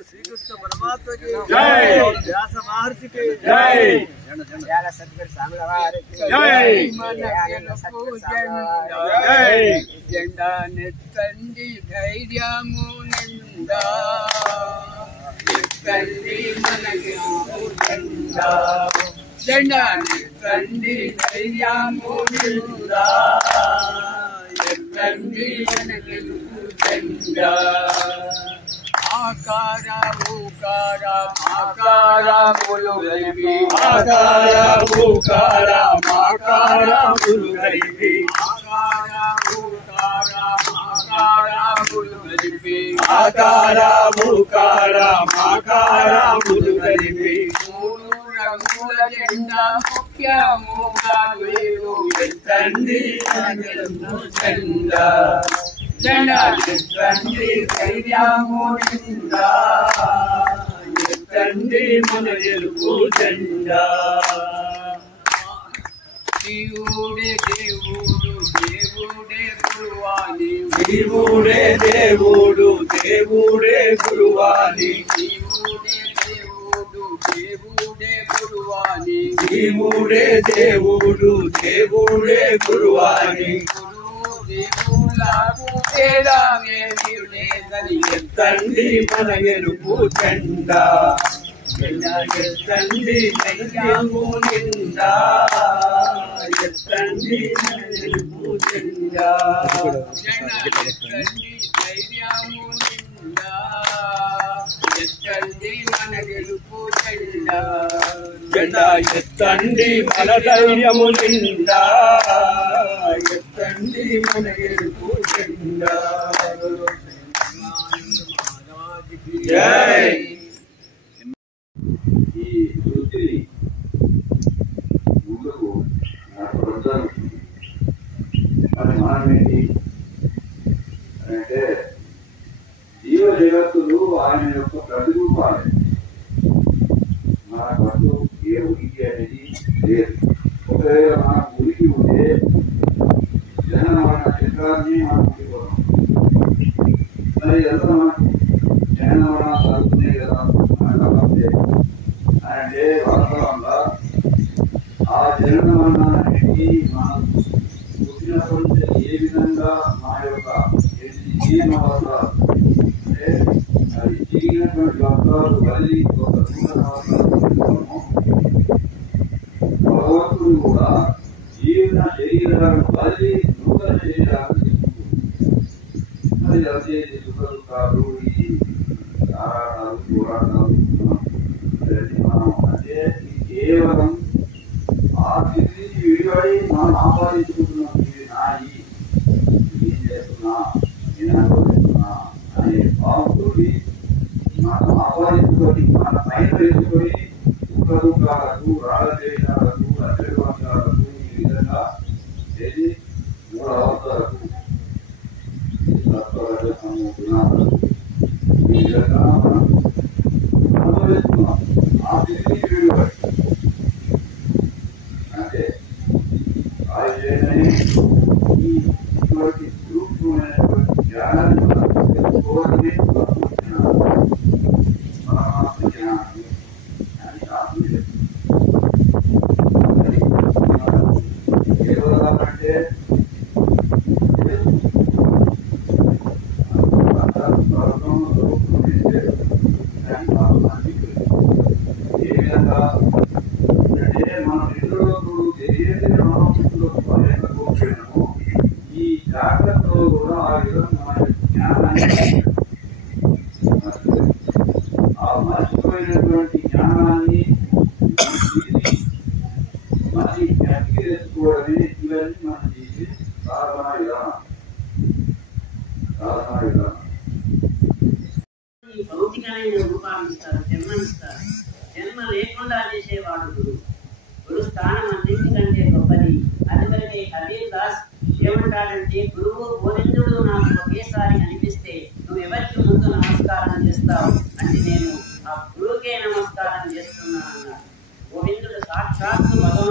श्रीकृष्ण परमात्मा की जय, व्यास महर्षि की जय, सतगुरु स्वामी की जय, जెండా నెత్తండి ధైర్యము నిండా ఎత్తండి మనకి జెండా, జెండా నెత్తండి ధైర్యము నిండా ఎత్తండి మనకి జెండా. ఆకార ఊకార మాకార ములుగైవి, ఆకార ఊకార మాకార ములుగైవి, ఆకార ఊకార మాకార ములుగైవి, ఆకార ఊకార మాకార ములుగైవి. మూడు రంగుల జెండా ముఖ్యముగా వేరు ఎత్తండి జెండా, జెండా ఎత్తండి ధైర్యము నిండా ఎత్తండి మన ఎలుగు జెండా. శివుడే దేవుడు దేవుడే గురువాని, శివుడే దేవుడు దేవుడే గురువాని, శివుడే దేవుడు దేవుడే గురువాని, శివుడే దేవుడు దేవుడే గురువాని. ఎత్తండి మన ఎరుపు జెండా, జెండా ఎత్తండి ధైర్యము నిండా ఎత్తండి మన ఎరుపు జెండా, ఎత్తండి ధైర్యము నిండా ఎత్తండి మన ఎరుపు జెండా, జెండా ఎత్తండి మన ధైర్యము నిండా ఎత్తండి మన ఎరుపు జెండా. జై. ఈ వృత్తిని ముందుకు నడపడం మరి మనమేంటి అంటే జీవ జగత్తులు ఆయన యొక్క ప్రతిరూపాలే. మనకు ఏ ఉనికి అనేది లేదు. ఒకవేళ మనకు ఉనికి ఉంటే జనన మరణ చక్రాన్ని మనం ఉండిపోతాం. మరి ఎంత మనకు జనన మరణ జరుగుతున్నాయి కదా అంటే వాస్తవంగా ఆ జనన మరణానికి మనం పుట్టినప్పటి నుంచి ఏ విధంగా మా యొక్క జీవన అవసరాలు అంటే అది జీవినటువంటి అవసరాలు మళ్ళీ ఒక నూతన అవసరాలు భగవంతుడు కూడా జీవన శరీరాలను మళ్ళీ నూతన శరీరాలను మరి అదే సుఖ దుఃఖాలు ఈ ఆరాటాలు పోరాటాలు మనం అంటే కేవలం ఆ స్థితి నుంచి విడిపడి మనం ఆపాదించుకుంటున్నాం. ఇది నాయి, ఏం చేస్తున్నా, నేను అనుభవిస్తున్నా అనే భావంతో మనం ఆపాదించుకొని మన పైన వేసుకొని సుఖ దుఃఖాలకు రాగద్వేషాలకు అద్వైతాలకు ఈ విధంగా చేసి మూడు అవస్థలకు ఈ విధంగా మనం అనుభవిస్తున్నాం. ఆ స్థితిని విడిపడి అంటే ఇటువంటి సూక్ష్మమైనటువంటి జ్ఞానాన్ని మనం తెలుసుకోవడమే పరమాత్మ జ్ఞానాన్ని అని ఆత్మీయ కేవలం అంటే ఏ విధంగా అంటే మనం ఇతరులకు తెలియకపోయినాము ఈ జాగ్రత్తలో కూడా ఆ విధంగా మన జ్ఞానాన్ని ఆ మర్చిపోయినటువంటి జ్ఞానాన్ని మళ్ళీ జ్ఞప్తికి తెచ్చుకోవడమే ఇవన్నీ మనం చేసే సాధన విధానం. భౌతికమైన రూపాన్నిస్తారు, జన్మనిస్తారు. జన్మ లేకుండా చేసేవాడు గురువు. గురు స్థానం అన్నింటికంటే గొప్పది. అందుకనే కబీర్ దాస్ ఏమంటాడంటే, గురువు గోవిందుడు నాకు ఒకేసారి కనిపిస్తే నువ్వు ఎవరికి ముందు నమస్కారం చేస్తావు అంటే నేను చేస్తున్నానన్నాడు. గోవిందుడు సాక్షాత్తు భగవంతుడు